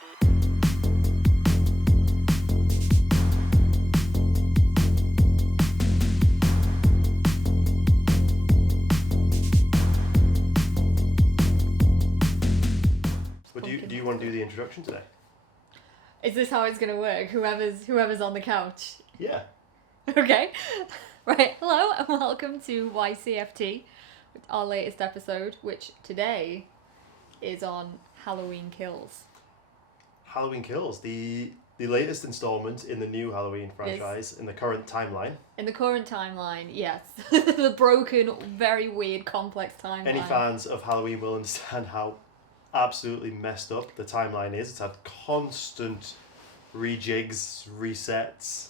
Well, do you want to do the introduction today? Is this how it's going to work? Whoever's on the couch? Yeah. Okay. Right. Hello and welcome to Ycft, our latest episode, which today is on Halloween Kills. Halloween Kills, the latest installment in the new Halloween franchise in the current timeline. In the current timeline, yes. The broken, very weird, complex timeline. Any fans of Halloween will understand how absolutely messed up the timeline is. It's had constant rejigs, resets.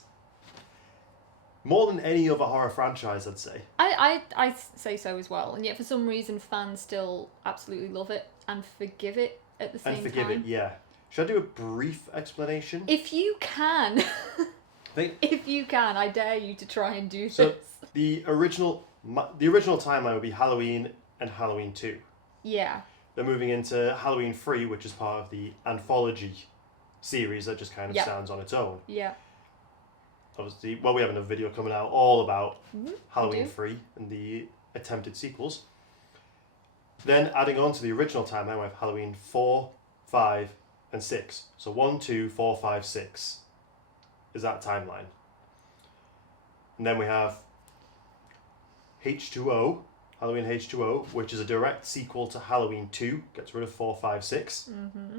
More than any other horror franchise, I'd say. I say so as well, and yet for some reason fans still absolutely love it and forgive it at the same time. And forgive it, yeah. Should I do a brief explanation? If you can, if you can, I dare you to try and do so this. The original timeline would be Halloween and Halloween 2. Yeah. They're moving into Halloween 3, which is part of the anthology series that just kind of stands on its own. Yeah. Obviously, well, we have another video coming out all about Halloween 3 and the attempted sequels. Then adding on to the original timeline, we have Halloween 4, 5, and 6. So 1, 2, 4, 5, 6 is that timeline. And then we have H2O, Halloween H2O, which is a direct sequel to Halloween 2, gets rid of 4, 5, 6. Mm-hmm.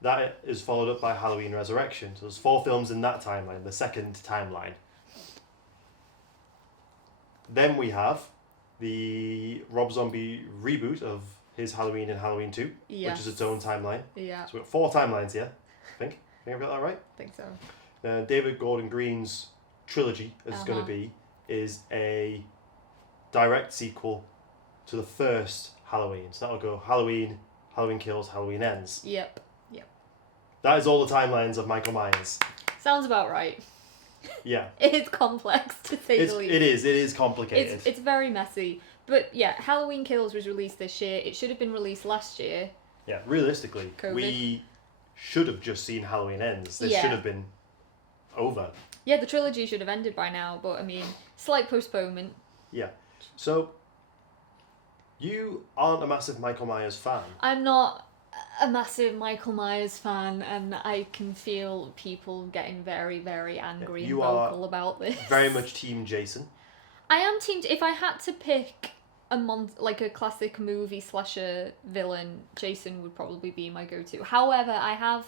That is followed up by Halloween Resurrection. So there's 4 films in that timeline, the second timeline. Then we have the Rob Zombie reboot of his Halloween and Halloween 2, which is its own timeline. Yeah. So we've got 4 timelines here, I think. I think I've got that right? I think so. David Gordon Green's trilogy, as it's going to be, is a direct sequel to the first Halloween. So that'll go Halloween, Halloween Kills, Halloween Ends. Yep. That is all the timelines of Michael Myers. Sounds about right. Yeah. It's complex, to say the least. It is complicated. It's very messy. But yeah, Halloween Kills was released this year. It should have been released last year. Yeah, realistically, COVID. We should have just seen Halloween Ends. This should have been over. Yeah, the trilogy should have ended by now, but I mean, slight postponement. Yeah. So, you aren't a massive Michael Myers fan. I'm not a massive Michael Myers fan, and I can feel people getting very, very angry and vocal about this. Very much Team Jason. I am team. If I had to pick like a classic movie slasher villain, Jason would probably be my go-to. However, I have,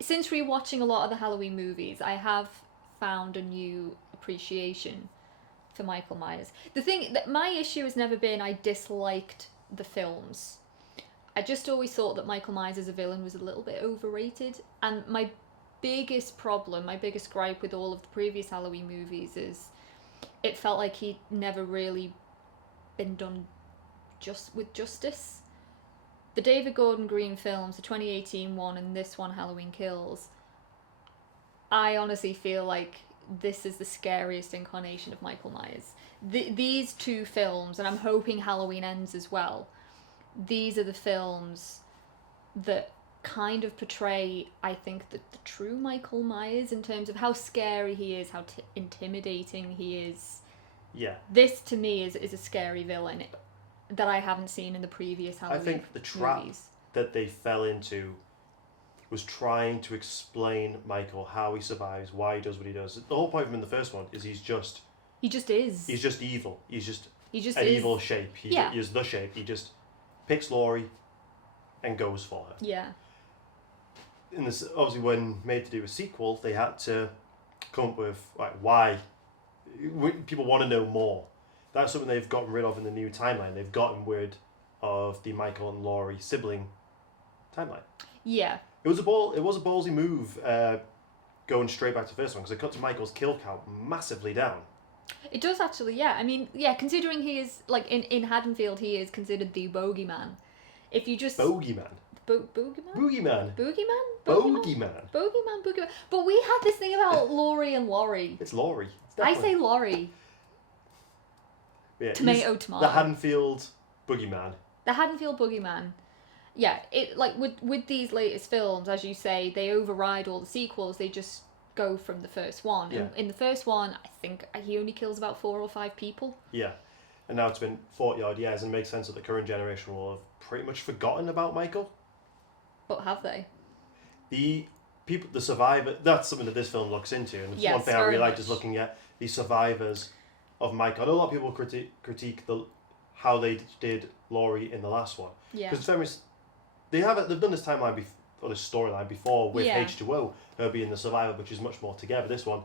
since rewatching a lot of the Halloween movies, I have found a new appreciation for Michael Myers. The thing that my issue has never been I disliked the films. I just always thought that Michael Myers as a villain was a little bit overrated, and my biggest problem, my biggest gripe with all of the previous Halloween movies is it felt like he'd never really been done with justice. The David Gordon Green films, the 2018 one and this one, Halloween Kills, I honestly feel like this is the scariest incarnation of Michael Myers. These 2 films, and I'm hoping Halloween Ends as well, these are the films that kind of portray, I think, the true Michael Myers in terms of how scary he is, how intimidating he is. Yeah. This, to me, is a scary villain that I haven't seen in the previous Halloween movies. I think the trap that they fell into was trying to explain Michael, how he survives, why he does what he does. The whole point of him in the first one is He just is. He's just evil. He's just an evil shape. He is the shape. He just picks Laurie and goes for her. Yeah. In this, obviously, when made to do a sequel, they had to come up with why. People want to know more. That's something they've gotten rid of in the new timeline. They've gotten rid of the Michael and Laurie sibling timeline. Yeah. It was a ballsy move going straight back to the first one, because it cut Michael's kill count massively down. It does actually, yeah. I mean, yeah, considering he is, like, in Haddonfield, he is considered the bogeyman. If you just... Bogeyman? Boogeyman? Boogeyman. Boogeyman? Bogeyman. Bogeyman. But we had this thing about Laurie and Laurie. It's Laurie. I say Laurie. Yeah, tomato. The Haddonfield Boogeyman. The Haddonfield Boogeyman. Yeah, it like with these latest films, as you say, they override all the sequels. They just go from the first one. Yeah. And in the first one, I think he only kills about 4 or 5 people. Yeah. And now it's been 40 odd years, and it makes sense that the current generation will have pretty much forgotten about Michael. But have they? The people, the survivor, that's something that this film looks into. And Yes, one thing I very really liked much. is looking at the survivors of Michael. I know a lot of people critique how they did Laurie in the last one. Yeah. Because they've done this timeline or this storyline before with Yeah. H2O, her being the survivor, but she's much more together. This one,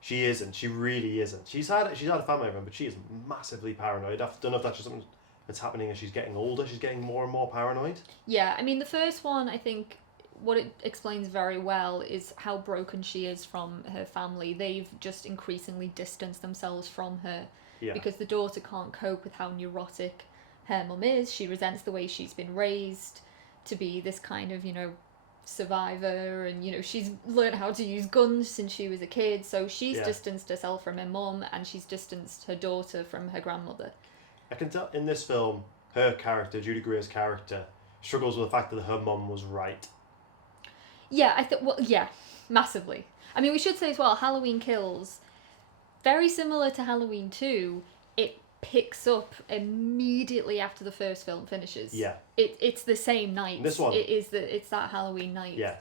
she isn't. She really isn't. She's had a family member, but she is massively paranoid. I don't know if that's just something that's happening as she's getting older. She's getting more and more paranoid. Yeah, I mean, the first one, I think what it explains very well is how broken she is from her family. They've just increasingly distanced themselves from her Yeah. because the daughter can't cope with how neurotic her mum is. She resents the way she's been raised to be this kind of, survivor, and she's learned how to use guns since she was a kid, so she's distanced herself from her mum, and she's distanced her daughter from her grandmother. I can tell in this film, her character, Judy Greer's character, struggles with the fact that her mum was right. Yeah, massively. I mean, we should say as well, Halloween Kills, very similar to Halloween 2, it picks up immediately after the first film finishes. Yeah. It's the same night. This one. It's that Halloween night. Yeah.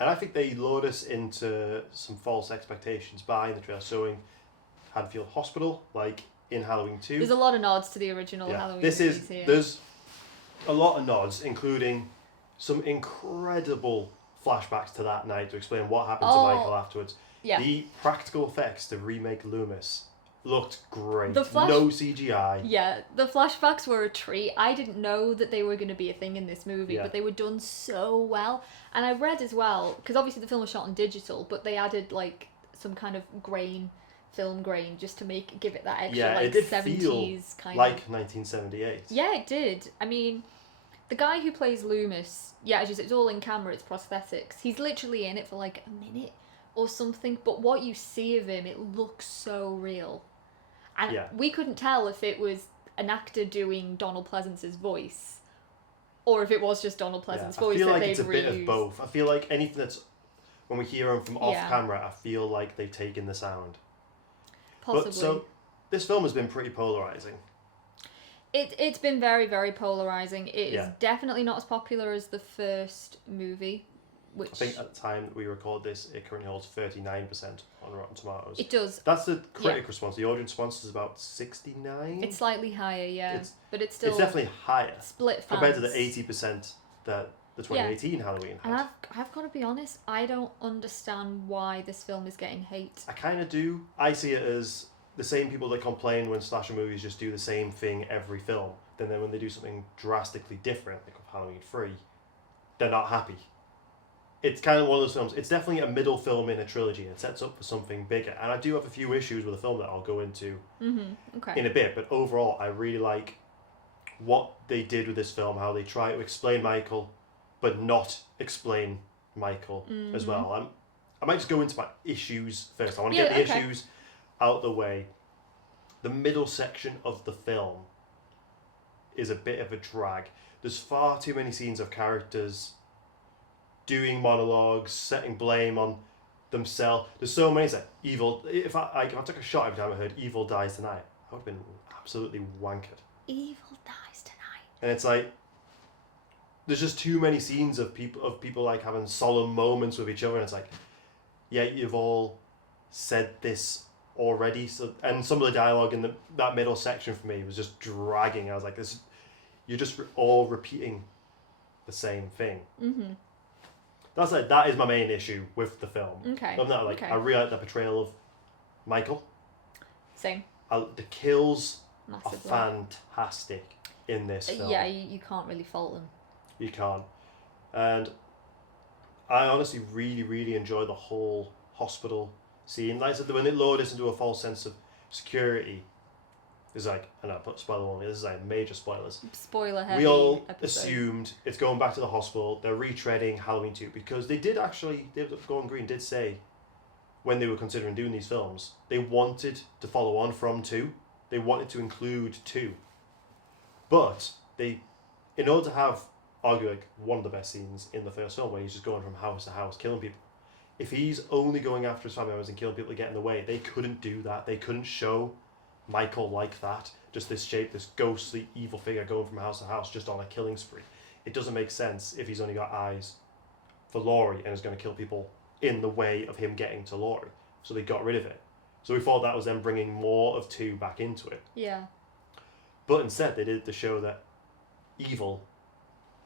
And I think they lured us into some false expectations by the trailer showing Haddonfield Hospital, like in Halloween 2. There's a lot of nods to the original Halloween movies here. There's a lot of nods, including some incredible flashbacks to that night to explain what happened to Michael afterwards. Yeah. The practical effects to remake Loomis looked great. The no CGI. Yeah, the flashbacks were a treat. I didn't know that they were going to be a thing in this movie, Yeah. but they were done so well. And I read as well, because obviously the film was shot on digital, but they added like some kind of film grain, just to give it that extra it did 70s feel kind like of. 1978. Yeah, it did. I mean, the guy who plays Loomis, as you said, it's all in camera, it's prosthetics. He's literally in it for like a minute or something, but what you see of him, it looks so real. And we couldn't tell if it was an actor doing Donald Pleasance's voice or if it was just Donald Pleasance's voice. I feel like they'd it's a bit of both. I feel like anything that's, when we hear him from off camera, I feel like they've taken the sound. Possibly. But so, this film has been pretty polarising. It's been very, very polarising. It is Yeah. definitely not as popular as the first movie, which I think at the time that we record this, it currently holds 39% on Rotten Tomatoes. it does. That's the critic response. The audience response is about 69. It's slightly higher, but it's still It's definitely higher split fans. compared to the 80% that the 2018 Halloween had. And I've got to be honest, I don't understand why this film is getting hate. I kind of do. I see it as the same people that complain when slasher movies just do the same thing every film. Then when they do something drastically different, like Halloween 3, they're not happy. It's kind of one of those films. It's definitely a middle film in a trilogy. It sets up for something bigger. And I do have a few issues with the film that I'll go into in a bit. But overall, I really like what they did with this film, how they try to explain Michael, but not explain Michael as well. I might just go into my issues first. I want to get the issues out the way. The middle section of the film is a bit of a drag. There's far too many scenes of characters doing monologues, setting blame on themselves. There's so many. It's like evil. If I took a shot every time I heard "Evil dies tonight," I would have been absolutely wankered. Evil dies tonight. And it's like there's just too many scenes of people like having solemn moments with each other, and it's like, yeah, you've all said this already. So, and some of the dialogue in that middle section for me was just dragging. I was like, this, you're just all repeating the same thing. Mm-hmm. That is my main issue with the film. Okay. Other than that, I really like the portrayal of Michael. Same. The kills Massively. are fantastic in this film. Yeah, you can't really fault them. You can't. And I honestly really, really enjoy the whole hospital scene. Like I said, when it lured us into a false sense of security, it's like, I know, I put spoiler warning, this is like major spoilers. Spoiler heavy. We all episode. assumed it's going back to the hospital, they're retreading Halloween 2, because David Gordon Green did say, when they were considering doing these films, they wanted to follow on from 2. They wanted to include 2. But in order to have arguably like one of the best scenes in the first film, when he's just going from house to house killing people. If he's only going after his family members and killing people to get in the way, they couldn't do that. They couldn't show Michael like that. Just this ghostly, evil figure going from house to house just on a killing spree. It doesn't make sense if he's only got eyes for Laurie and is going to kill people in the way of him getting to Laurie. So they got rid of it. So we thought that was them bringing more of 2 back into it. Yeah. But instead they did to show that evil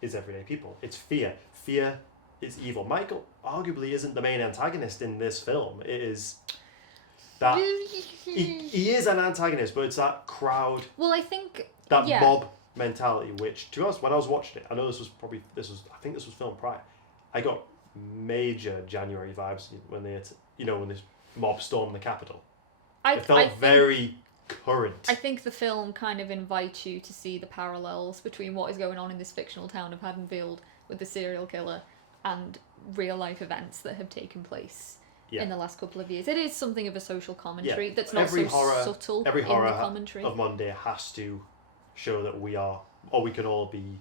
is everyday people. It's fear. Fear is evil. Michael arguably isn't the main antagonist in this film. It is that he is an antagonist, but it's that crowd. Well, I think that mob mentality. Which, to be honest, when I was watching it, I know I think this was filmed prior. I got major January vibes when they, when this mob stormed the Capitol. It felt very current. I think the film kind of invites you to see the parallels between what is going on in this fictional town of Haddonfield with the serial killer and real life events that have taken place in the last couple of years. It is something of a social commentary that's not subtle every horror in the commentary. of Monday has to show that we can all be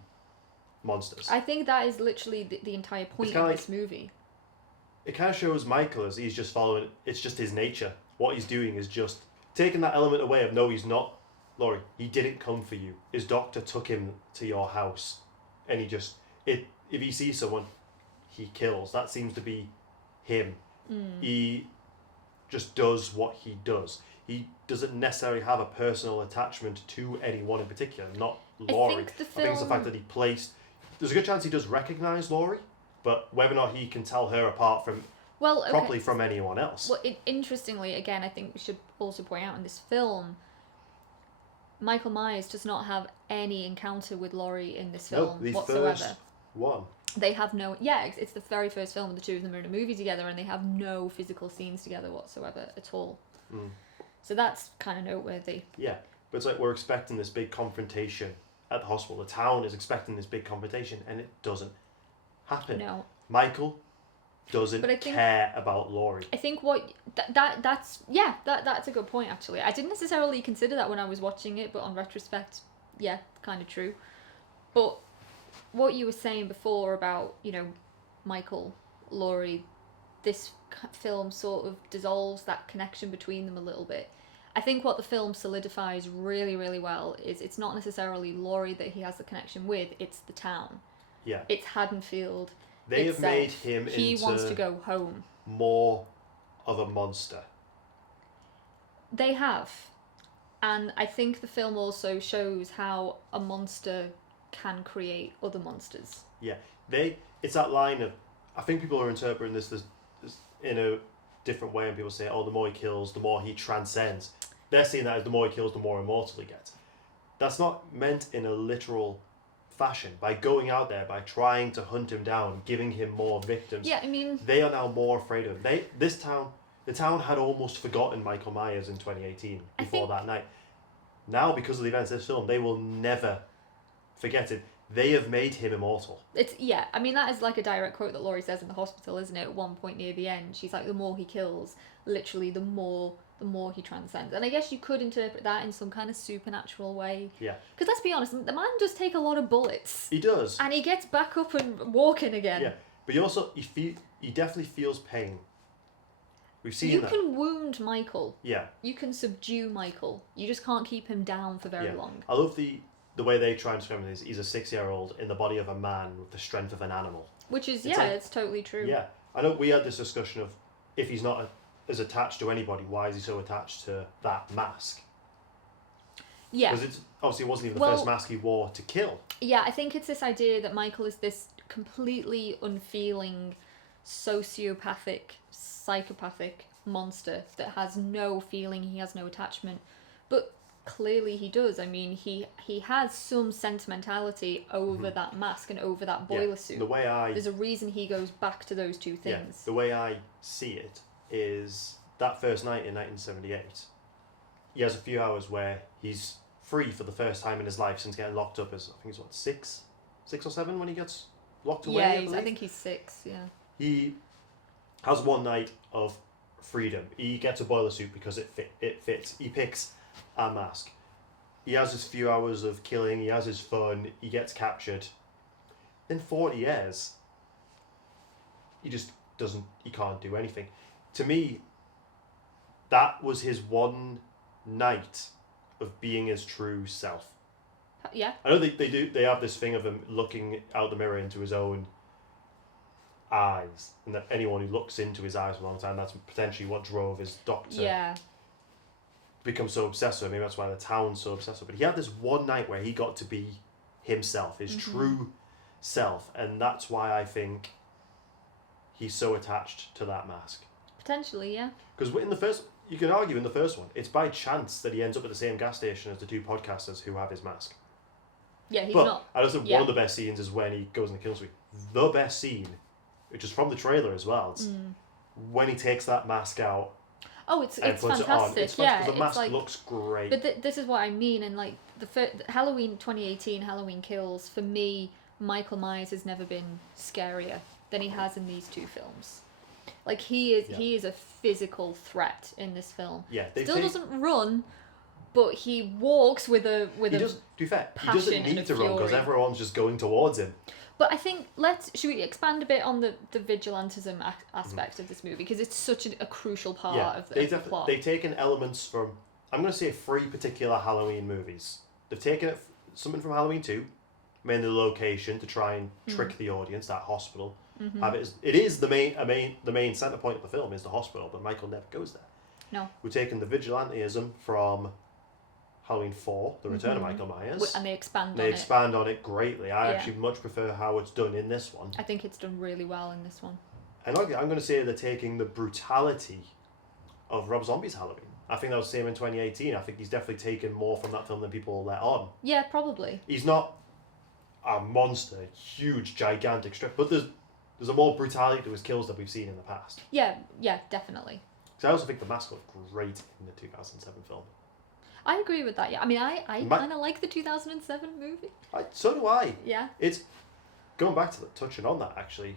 monsters. I think that is literally the entire point of this movie. It kind of shows Michael as he's just following, it's just his nature. What he's doing is just taking that element away of, no, he's not, Laurie, he didn't come for you. His doctor took him to your house. And he just, if he sees someone, he kills. That seems to be him. He just does what he does. He doesn't necessarily have a personal attachment to anyone in particular, not Laurie. I think it's the fact that there's a good chance he does recognise Laurie, but whether or not he can tell her apart from properly from anyone else. Well, interestingly, again, I think we should also point out in this film, Michael Myers does not have any encounter with Laurie in this film whatsoever. First one. They have no... Yeah, it's the very first film, and the two of them are in a movie together, and they have no physical scenes together whatsoever at all. So that's kind of noteworthy. Yeah, but it's like we're expecting this big confrontation at the hospital. The town is expecting this big confrontation, and it doesn't happen. No. Michael doesn't care about Laurie. I think that's a good point, actually. I didn't necessarily consider that when I was watching it, but on retrospect, yeah, kind of true. But what you were saying before about, Michael, Laurie, this film sort of dissolves that connection between them a little bit. I think what the film solidifies really, really well is it's not necessarily Laurie that he has the connection with, it's the town. Yeah. It's Haddonfield. They have made him he wants to go home. More of a monster. They have. And I think the film also shows how a monster can create other monsters. Yeah. It's that line of, I think people are interpreting this in a different way, and people say, oh, the more he kills, the more he transcends. They're seeing that as the more he kills, the more immortal he gets. That's not meant in a literal fashion. By going out there, by trying to hunt him down, giving him more victims. Yeah, I mean, they are now more afraid of him. The town had almost forgotten Michael Myers in 2018 before that night. Now, because of the events of this film, they will never forget it. They have made him immortal. I mean, that is like a direct quote that Laurie says in the hospital, isn't it? At one point near the end, she's like, the more he kills, literally the more he transcends. And I guess you could interpret that in some kind of supernatural way. Yeah. Because let's be honest, the man does take a lot of bullets. He does. And he gets back up and walking again. Yeah. But he definitely feels pain. We've seen You that. can wound Michael. Yeah. You can subdue Michael. You just can't keep him down for very long. I love the way they try and describe him is he's a 6-year-old in the body of a man with the strength of an animal. Which is, it's totally true. Yeah. I know we had this discussion of if he's not as attached to anybody, why is he so attached to that mask? Yeah. Because it wasn't even the first mask he wore to kill. Yeah, I think it's this idea that Michael is this completely unfeeling, sociopathic, psychopathic monster that has no feeling, he has no attachment. But clearly he does. I mean, he has some sentimentality over that mask and over that boiler suit. There's a reason he goes back to those two things. Yeah, the way I see it is that first night in 1978, he has a few hours where he's free for the first time in his life since getting locked up as, I think he's 6 or 7 when he gets locked away. Yeah, I think he's 6, yeah. He has one night of freedom. He gets a boiler suit because it fits. He picks a mask. He has his few hours of killing, he has his fun, he gets captured. in 40 years, he can't do anything. To me, that was his one night of being his true self. Yeah. I know they have this thing of him looking out the mirror into his own eyes, and that anyone who looks into his eyes for a long time, that's potentially what drove his doctor become so obsessed with him. Maybe that's why the town's so obsessed with him. But he had this one night where he got to be himself, his true self, and that's why I think he's so attached to that mask. Potentially, yeah. Because in the first, you can argue in the first one, it's by chance that he ends up at the same gas station as the two podcasters who have his mask. Yeah, he's but not. I just think one of the best scenes is when he goes in the kill suite. The best scene, which is from the trailer as well, it's when he takes that mask out. Oh, it's puts fantastic. It on. It's yeah, the mask like, looks great. But this is what I mean, and like the Halloween 2018 Halloween Kills, for me, Michael Myers has never been scarier than he has in these two films. Like he is a physical threat in this film. Yeah, still doesn't run, but he walks with a he does, to be fair, he doesn't passion and need a to run because fury. everyone's just going towards him. But I think should we expand a bit on the vigilantism aspect of this movie, because it's such a crucial part of the plot. They've taken elements from, I'm going to say 3 particular Halloween movies. They've taken something from Halloween 2, mainly the location to try and trick the audience, that hospital. It is the main centre point of the film is the hospital, but Michael never goes there. No. We've taken the vigilantism from Halloween 4, The Return of Michael Myers. And they expand on it greatly. I actually much prefer how it's done in this one. I think it's done really well in this one. And I'm going to say they're taking the brutality of Rob Zombie's Halloween. I think that was the same in 2018. I think he's definitely taken more from that film than people let on. Yeah, probably. He's not a monster, huge, gigantic strip, but there's a more brutality to his kills than we've seen in the past. Yeah, definitely. So I also think the mask looked great in the 2007 film. I agree with that, yeah. I mean, I kind of like the 2007 movie. So do I. Yeah. It's, going back to touching on that, actually,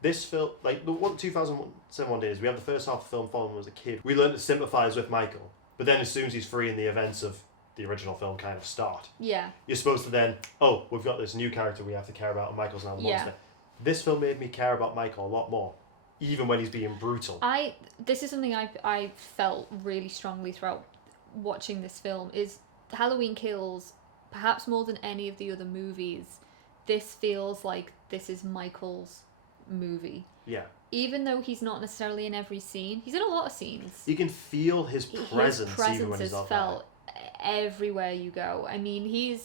this film, like, what 2007 one did is we have the first half of the film following him as a kid. We learn to sympathise with Michael, but then as soon as he's free and the events of the original film kind of start, yeah, you're supposed to then, we've got this new character we have to care about, and Michael's now the monster. This film made me care about Michael a lot more, even when he's being brutal. This is something I felt really strongly throughout watching this film, is Halloween Kills, perhaps more than any of the other movies, this feels like this is Michael's movie. Yeah. Even though he's not necessarily in every scene, he's in a lot of scenes. You can feel his presence even when he's is not felt everywhere you go. I mean, he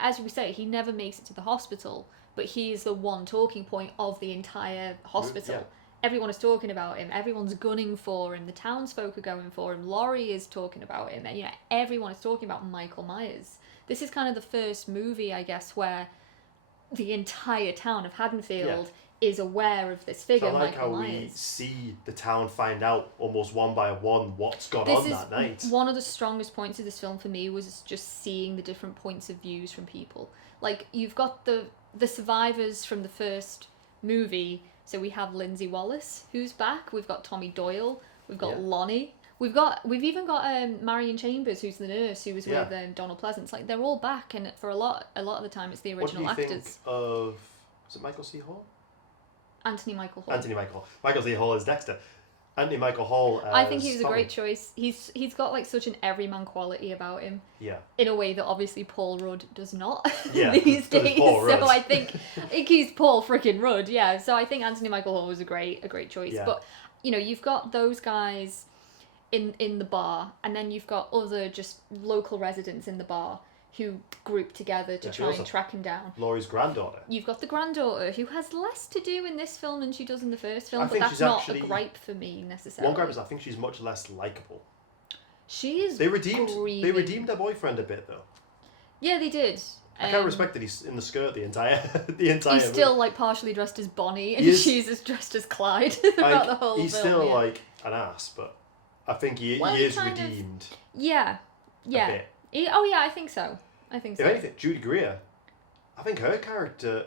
as we say, he never makes it to the hospital, but he's the one talking point of the entire hospital. Yeah. Everyone is talking about him. Everyone's gunning for him. The townsfolk are going for him. Laurie is talking about him. And, everyone is talking about Michael Myers. This is kind of the first movie, I guess, where the entire town of Haddonfield is aware of this figure, Michael Myers. We see the town find out almost one by one what's gone on that night. One of the strongest points of this film for me was just seeing the different points of views from people. Like, you've got the survivors from the first movie. So we have Lindsay Wallace, who's back. We've got Tommy Doyle. We've got Lonnie. We've even got Marion Chambers, who's the nurse, who was with Donald Pleasance. Like, they're all back, and for a lot of the time, it's the original actors. What do you think of? Is it Michael C. Hall? Anthony Michael Hall. Michael C. Hall is Dexter. Anthony Michael Hall. I think he was a great choice. He's got like such an everyman quality about him. Yeah. In a way that obviously Paul Rudd does not Yeah, these days. Rudd. So I think he's Paul freaking Rudd. Yeah. So I think Anthony Michael Hall was a great choice. Yeah. But you've got those guys in the bar, and then you've got other just local residents in the bar who group together to try and track him down. Laurie's granddaughter. You've got the granddaughter, who has less to do in this film than she does in the first film, but that's not a gripe for me necessarily. One gripe is I think she's much less likeable. She is. They redeemed their boyfriend a bit though. Yeah, they did. I can't respect that he's in the skirt the entire He's movie. still like partially dressed as Bonnie, and she's as dressed as Clyde throughout the whole film. He's still like an ass, but I think he is redeemed. Yeah. A bit. I think so. If anything, Judy Greer, I think her character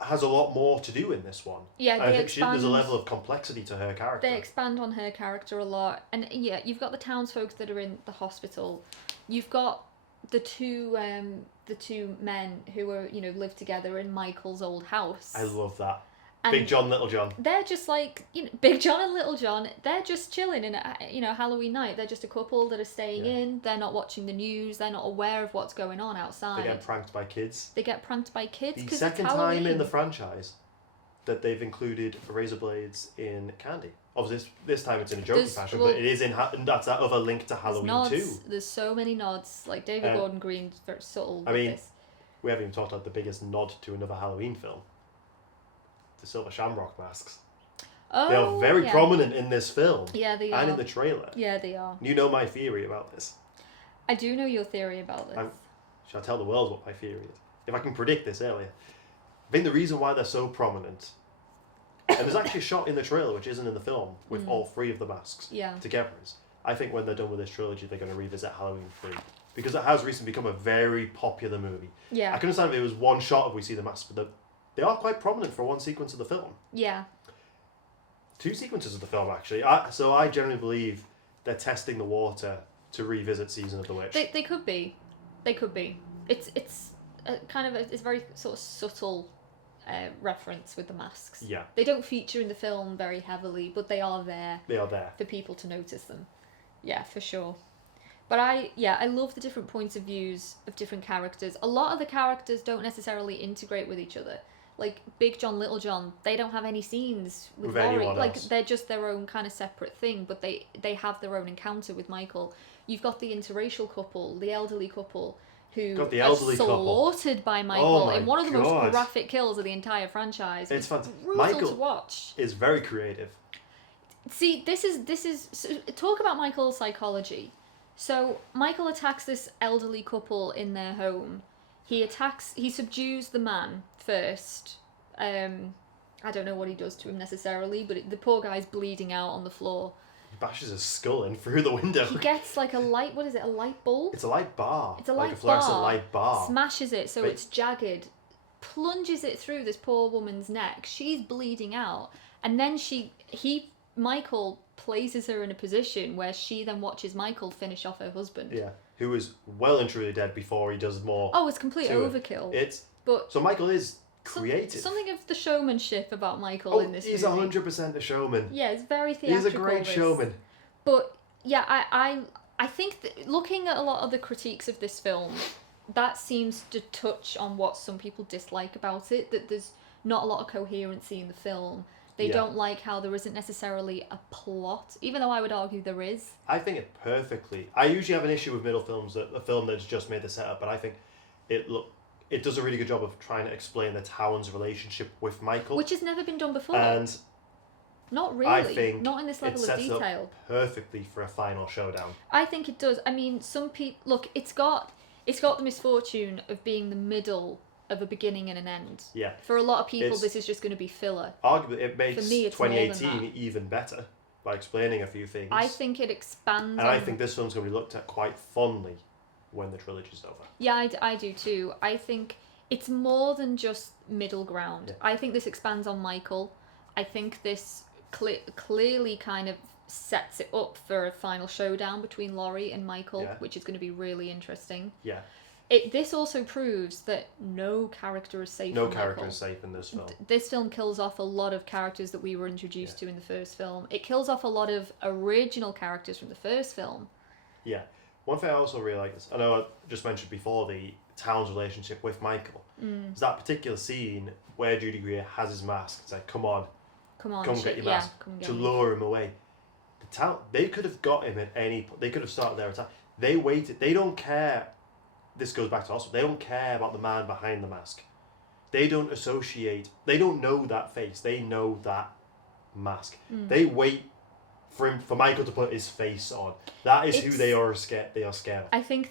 has a lot more to do in this one. Yeah, I think there's a level of complexity to her character. They expand on her character a lot. And you've got the townsfolk that are in the hospital. You've got the two men who were, lived together in Michael's old house. I love that. And Big John, Little John. They're just like, Big John and Little John, they're just chilling in Halloween night. They're just a couple that are staying in. They're not watching the news. They're not aware of what's going on outside. They get pranked by kids. The second time in the franchise that they've included razor blades in candy. Obviously, this time it's in a jokey fashion, but it is that's that other link to Halloween too. There's so many nods. Like David Gordon Green's very subtle with this. We haven't even talked about the biggest nod to another Halloween film. The Silver Shamrock masks. Oh, they are very prominent in this film. Yeah, they are. And in the trailer. Yeah, they are. You know my theory about this. I do know your theory about this. Shall I tell the world what my theory is? If I can predict this earlier. I think the reason why they're so prominent, and there's actually a shot in the trailer which isn't in the film with all three of the masks together. I think when they're done with this trilogy, they're going to revisit Halloween 3. Because it has recently become a very popular movie. Yeah. I can understand if it was one shot if we see the masks, but they are quite prominent for one sequence of the film. Yeah. 2 sequences of the film, actually. So I generally believe they're testing the water to revisit Season of the Witch. They could be. They could be. It's it's very sort of subtle reference with the masks. Yeah. They don't feature in the film very heavily, but they are there. They are there. For people to notice them. Yeah, for sure. But I love the different points of views of different characters. A lot of the characters don't necessarily integrate with each other. Like Big John, Little John, they don't have any scenes with Laurie. Like they're just their own kind of separate thing, but they have their own encounter with Michael. You've got the interracial couple, the elderly couple, who are slaughtered by Michael in one of the most graphic kills of the entire franchise. It's brutal Michael to watch. Is very creative. See, this is talk about Michael's psychology. So Michael attacks this elderly couple in their home. He subdues the man first. I don't know what he does to him necessarily, but the poor guy's bleeding out on the floor. He bashes his skull in through the window. He gets like a light bulb? It's a light bar. It's a light bar. A fluorescent light bar. Smashes it so it's jagged. Plunges it through this poor woman's neck. She's bleeding out. And then Michael places her in a position where she then watches Michael finish off her husband. Yeah, who is well and truly dead before he does more. Oh, it's complete overkill. So Michael is creative. Something of the showmanship about Michael in this movie. He's 100% a showman. Yeah, it's very theatrical. He's a great showman. But yeah, I think that looking at a lot of the critiques of this film, that seems to touch on what some people dislike about it, that there's not a lot of coherency in the film. They don't like how there isn't necessarily a plot, even though I would argue there is. I think it perfectly. I usually have an issue with middle films, a film that's just made the setup, but I think it does a really good job of trying to explain the town's relationship with Michael. Which has never been done before. And not really. I think not in this level of detail. Up perfectly for a final showdown. I think it does. I mean, some people... Look, it's got the misfortune of being the middle of a beginning and an end. Yeah. For a lot of people, this is just going to be filler. Arguably, it makes 2018 even better by explaining a few things. I think it expands. And I think this film's going to be looked at quite fondly when the trilogy's over. Yeah, I do too. I think it's more than just middle ground. Yeah. I think this expands on Michael. I think this clearly kind of sets it up for a final showdown between Laurie and Michael, which is going to be really interesting. Yeah. This also proves that no character is safe. No character is safe in this film. This film kills off a lot of characters that we were introduced to in the first film. It kills off a lot of original characters from the first film. Yeah. One thing I also really like is, I know I just mentioned before the town's relationship with Michael. It's that particular scene where Judy Greer has his mask and said, come get your mask, to lure him away. The town, they could have got him at any point. They could have started their attack. They waited. They don't care. This goes back to us. They don't care about the man behind the mask. They don't associate. They don't know that face. They know that mask. They wait for Michael to put his face on. That is who they are scared. They are scared of. I think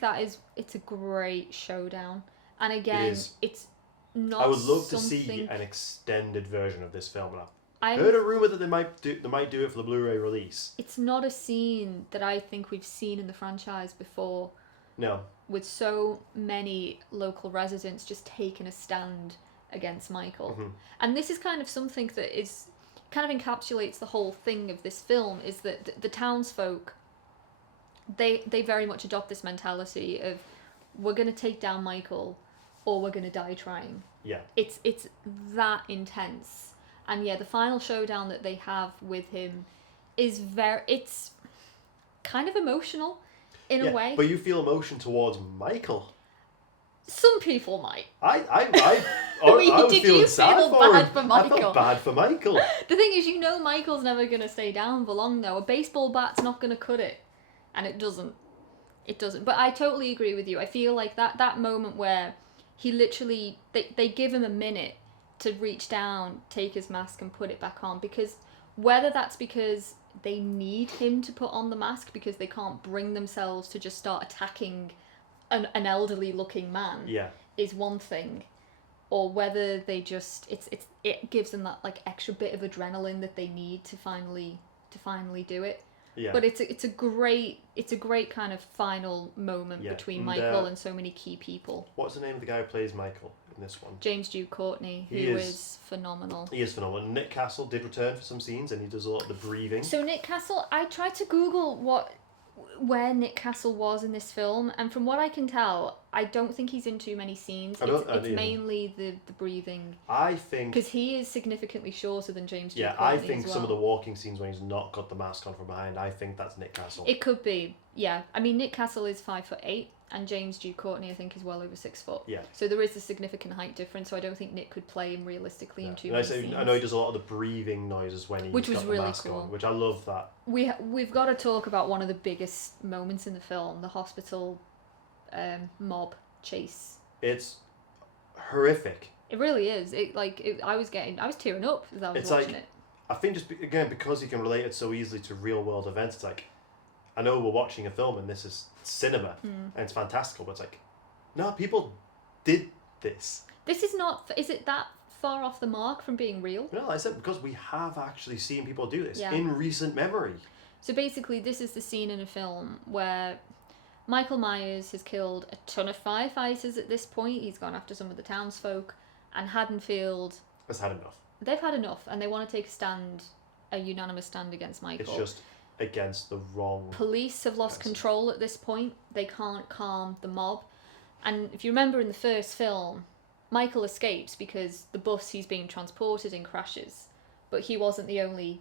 it's a great showdown. And again, it's not. I would love to see an extended version of this film. I heard a rumor that they might do it for the Blu-ray release. It's not a scene that I think we've seen in the franchise before. No. With so many local residents just taking a stand against Michael. Mm-hmm. And this is kind of something that is kind of encapsulates the whole thing of this film, is that the townsfolk, they very much adopt this mentality of, we're going to take down Michael or we're going to die trying. Yeah. It's that intense. And yeah, the final showdown that they have with him is it's kind of emotional in a way. But you feel emotion towards Michael. Some people might. I was Did feeling you sad feel for bad him. for Michael? I felt bad for Michael. The thing is, Michael's never going to stay down for long, though. A baseball bat's not going to cut it. And it doesn't. It doesn't. But I totally agree with you. I feel like that moment where he literally... They give him a minute to reach down, take his mask and put it back on. Because whether that's because they need him to put on the mask because they can't bring themselves to just start attacking an elderly looking man is one thing, or whether they just it gives them that like extra bit of adrenaline that they need to finally do it. Yeah. But it's a great kind of final moment between Michael and so many key people. What's the name of the guy who plays Michael in this one? James Dew Courtney, who is phenomenal. He is phenomenal. Nick Castle did return for some scenes, and he does a lot of the breathing. So Nick Castle, I tried to Google where Nick Castle was in this film, and from what I can tell, I don't think he's in too many scenes. It's mainly the breathing. I think because he is significantly shorter than James Dew Courtney I think some of the walking scenes when he's not got the mask on from behind, I think that's Nick Castle. It could be, yeah. I mean, Nick Castle is 5'8", and James Dew Courtney I think is well over 6 foot. Yeah. So there is a significant height difference. So I don't think Nick could play him realistically in too many scenes. I know he does a lot of the breathing noises when he's got the mask on, which I love that. We've got to talk about one of the biggest moments in the film, the hospital mob chase. It's horrific. It really is. I was tearing up as I was watching it. I think just again because you can relate it so easily to real world events. It's like, I know we're watching a film and this is cinema and it's fantastical, but it's like, no, people did this. This is not. Is it that far off the mark from being real? No, I said because we have actually seen people do this in recent memory. So basically, this is the scene in a film where Michael Myers has killed a ton of firefighters at this point. He's gone after some of the townsfolk, and Haddonfield has had enough. They've had enough, and they want to take a unanimous stand against Michael. It's just against the wrong... Police have lost control at this point. They can't calm the mob. And if you remember in the first film, Michael escapes because the bus he's being transported in crashes. But he wasn't the only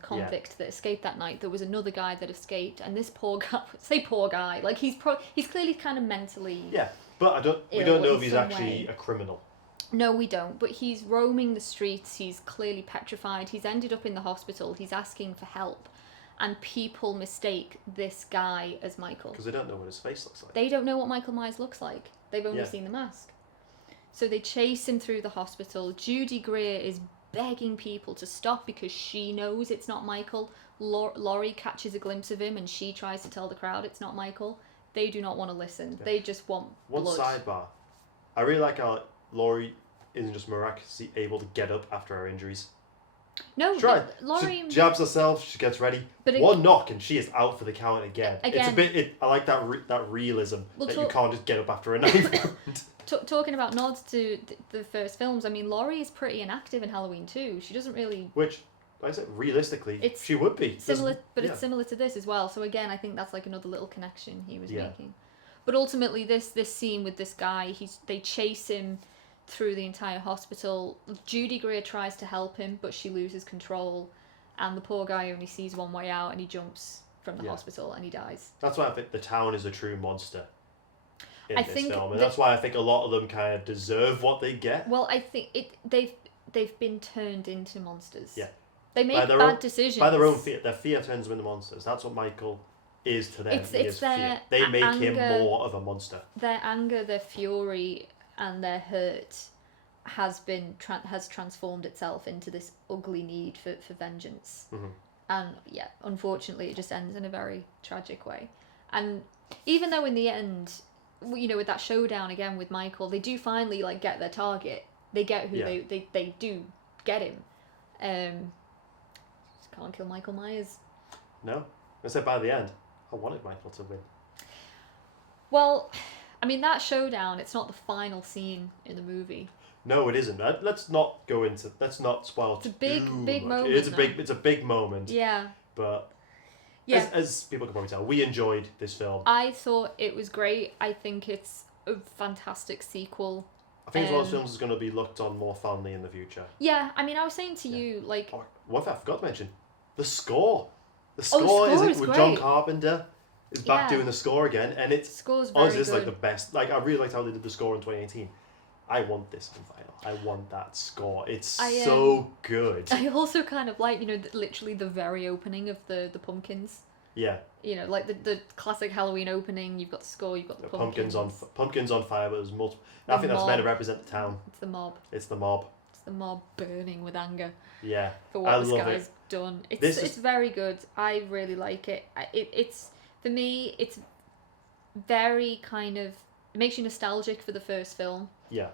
convict that escaped that night. There was another guy that escaped, and this poor guy... Say poor guy. Like, he's clearly kind of mentally... Yeah, but we don't know if he's actually a criminal. No, we don't. But he's roaming the streets. He's clearly petrified. He's ended up in the hospital. He's asking for help. And people mistake this guy as Michael. Because they don't know what his face looks like. They don't know what Michael Myers looks like. They've only seen the mask. So they chase him through the hospital. Judy Greer is begging people to stop because she knows it's not Michael. Laurie catches a glimpse of him and she tries to tell the crowd it's not Michael. They do not want to listen. They just want blood. One sidebar. I really like how Laurie isn't just miraculously able to get up after her injuries. No, Laurie... She jabs herself, she gets ready. But one knock and she is out for the count again. It's a bit... I like that realism that you can't just get up after a knife wound. Talking about nods to the first films, I mean, Laurie is pretty inactive in Halloween too. She doesn't really... Which, like I said, realistically, she would be. Similar, but it's similar to this as well. So again, I think that's like another little connection he was making. But ultimately, this scene with this guy, they chase him through the entire hospital. Judy Greer tries to help him, but she loses control. And the poor guy only sees one way out and he jumps from the hospital and he dies. That's why I think the town is a true monster. I think film, and that's why I think a lot of them kind of deserve what they get. Well, I think they've been turned into monsters. Yeah, they make bad decisions by their own fear. Their fear turns them into monsters. That's what Michael is to them. It's their fear. They make him more of a monster. Their anger, their fury, and their hurt has transformed itself into this ugly need for vengeance. Mm-hmm. And yeah, unfortunately, it just ends in a very tragic way. And even though in the end, you know, with that showdown again with Michael, they do finally like get their target. They get who they do get him. Just can't kill Michael Myers. No, I said by the end, I wanted Michael to win. Well, I mean that showdown. It's not the final scene in the movie. No, it isn't. Let's not spoil. It's a big moment. It's a big moment. Yeah. But. Yeah. As people can probably tell, we enjoyed this film. I thought it was great. I think it's a fantastic sequel. I think it's one of those films that's going to be looked on more fondly in the future. Yeah, I mean, I was saying to you, like... Oh, one thing I forgot to mention, the score. The score score is with great. John Carpenter is back Yeah. doing the score again, and it's Score's very honestly, it's good. like the best. Like, I really liked how they did the score in 2018. I want this on vinyl. I want that score. It's so good. I also kind of like, literally the very opening of the pumpkins. Yeah. Like the classic Halloween opening. You've got the score. You've got the pumpkins. Pumpkins on fire, but there's multiple. I think that's meant to represent the town. It's the mob. It's the mob. It's the mob burning with anger. Yeah. For what this guy's done. It's very good. I really like it. It's for me. It's very kind of. It makes you nostalgic for the first film. Yeah.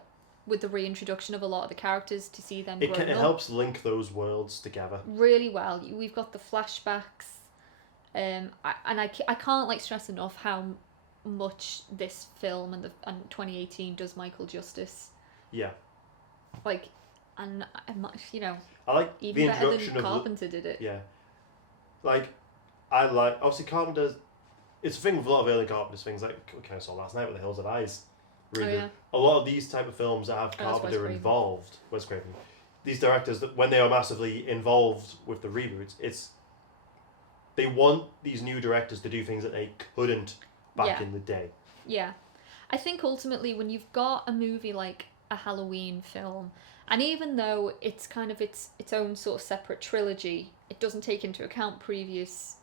With the reintroduction of a lot of the characters to see them. It helps link those worlds together really well. We've got the flashbacks. I can't like stress enough how much this film and 2018 does Michael justice. Yeah. Like, and I like even the better introduction than of Carpenter did it. Yeah. Like, I like obviously Carpenter's. It's a thing with a lot of early Carpenter's things. Like, okay, I saw last night with The Hills Have Eyes. Really, yeah. A lot of these type of films that have Carpenter involved. Wes Craven. These directors that when they are massively involved with the reboots, they want these new directors to do things that they couldn't back in the day. Yeah. I think ultimately when you've got a movie like a Halloween film, and even though it's kind of its own sort of separate trilogy, it doesn't take into account previous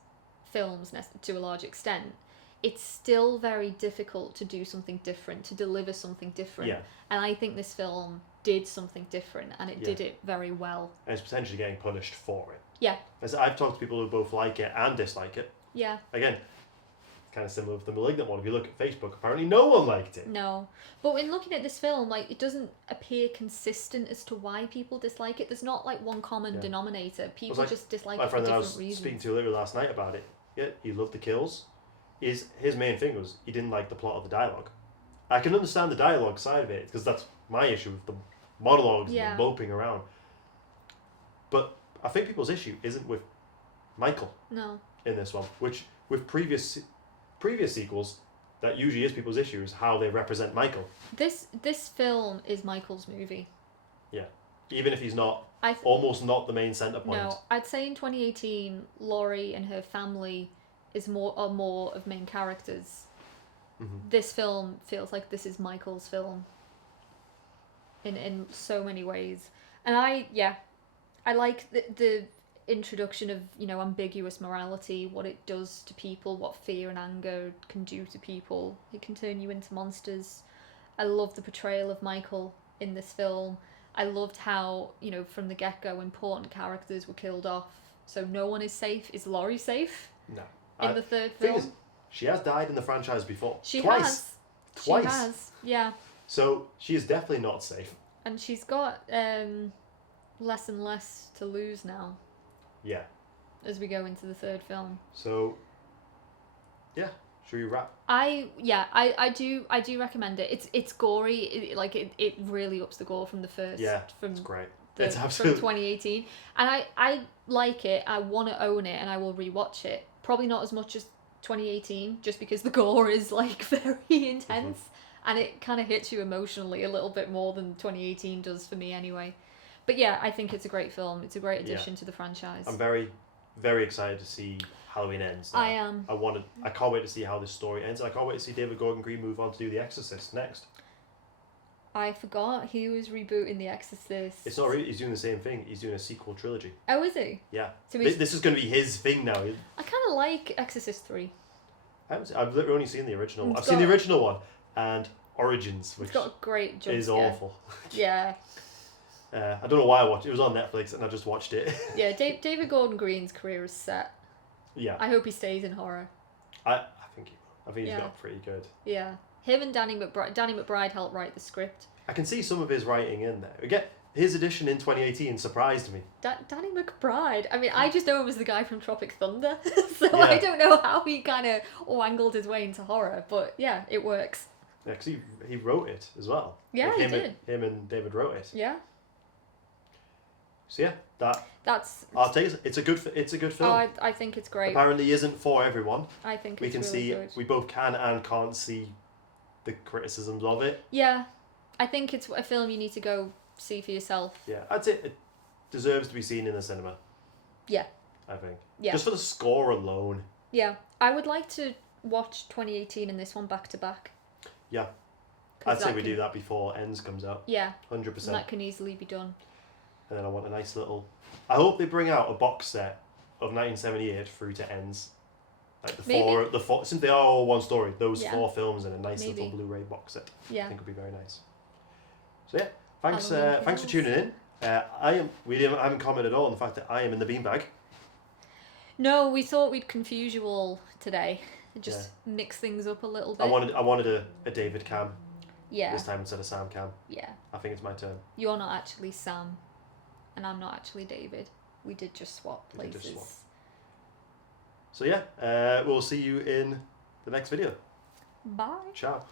films to a large extent, it's still very difficult to do something different, to deliver something different. Yeah. And I think this film did something different, and it did it very well. And it's potentially getting punished for it. Yeah. As I've talked to people who both like it and dislike it. Yeah. Again, kind of similar with the Malignant one. If you look at Facebook, apparently no one liked it. No. But when looking at this film, like, it doesn't appear consistent as to why people dislike it. There's not, like, one common denominator. People just dislike it for different reasons. My friend I was speaking to literally last night about it, he loved the kills. His main thing was he didn't like the plot of the dialogue. I can understand the dialogue side of it, because that's my issue with the monologues and the moping around. But I think people's issue isn't with Michael. No. In this one, which with previous sequels, that usually is people's issue, is how they represent Michael. This film is Michael's movie. Yeah. Even if he's not, almost not the main centre point. No, I'd say in 2018, Laurie and her family are more of main characters. Mm-hmm. This film feels like this is Michael's film. In so many ways. And I like the introduction of, ambiguous morality, what it does to people, what fear and anger can do to people. It can turn you into monsters. I love the portrayal of Michael in this film. I loved how, from the get-go, important characters were killed off. So no one is safe. Is Laurie safe? No. In the third film? She has died in the franchise before. Twice. She has, yeah. So she is definitely not safe. And she's got less and less to lose now. Yeah. As we go into the third film. So, yeah. Should we wrap? I do recommend it. It's gory. It really ups the gore from the first. Yeah, it's great. It's absolutely from 2018, and I like it. I want to own it, and I will rewatch it. Probably not as much as 2018, just because the gore is like very intense, and it kind of hits you emotionally a little bit more than 2018 does for me anyway. But yeah, I think it's a great film. It's a great addition to the franchise. I'm very, very excited to see Halloween ends now. I am. I can't wait to see how this story ends. I can't wait to see David Gordon Green move on to do The Exorcist next. I forgot he was rebooting The Exorcist. It's not really. He's doing the same thing. He's doing a sequel trilogy. Oh, is he? Yeah. So this is going to be his thing now. I kind of like Exorcist 3. I've literally only seen the original one. I've seen the original one and Origins, which it's got a great jump is scare. awful. Yeah. I don't know why I watched it. It was on Netflix and I just watched it. Yeah, David Gordon Green's career is set. Yeah. I hope he stays in horror. I think he will. I think he's got pretty good. Yeah. Him and Danny McBride helped write the script. I can see some of his writing in there. Again, his edition in 2018 surprised me. Danny McBride? I mean, I just know him as the guy from Tropic Thunder, so I don't know how he kind of wangled his way into horror, but yeah, it works. Yeah, because he wrote it as well. Yeah, he did. Him and David wrote it. Yeah. So yeah, that's. I'll take it. It's a good film. Oh, I think it's great. Apparently, isn't for everyone. I think we can really see good. we both can and can't see the criticisms of it. Yeah, I think it's a film you need to go see for yourself. Yeah, I'd say it deserves to be seen in the cinema. Yeah. I think. Yeah. Just for the score alone. Yeah, I would like to watch 2018 and this one back to back. Yeah. I'd say we do that before Ends comes out. Yeah. 100%. And that can easily be done. And then I want a nice little... I hope they bring out a box set of 1978 through to Ends. Like the four, since they are all one story, those 4 films in a nice little Blu-ray box set. Yeah. I think would be very nice. So yeah, thanks for tuning in. I haven't commented at all on the fact that I am in the beanbag. No, we thought we'd confuse you all today. Just mix things up a little bit. I wanted a David cam. Yeah. This time instead of Sam cam. Yeah. I think it's my turn. You're not actually Sam, and I'm not actually David. We did just swap places. So yeah, we'll see you in the next video. Bye. Ciao.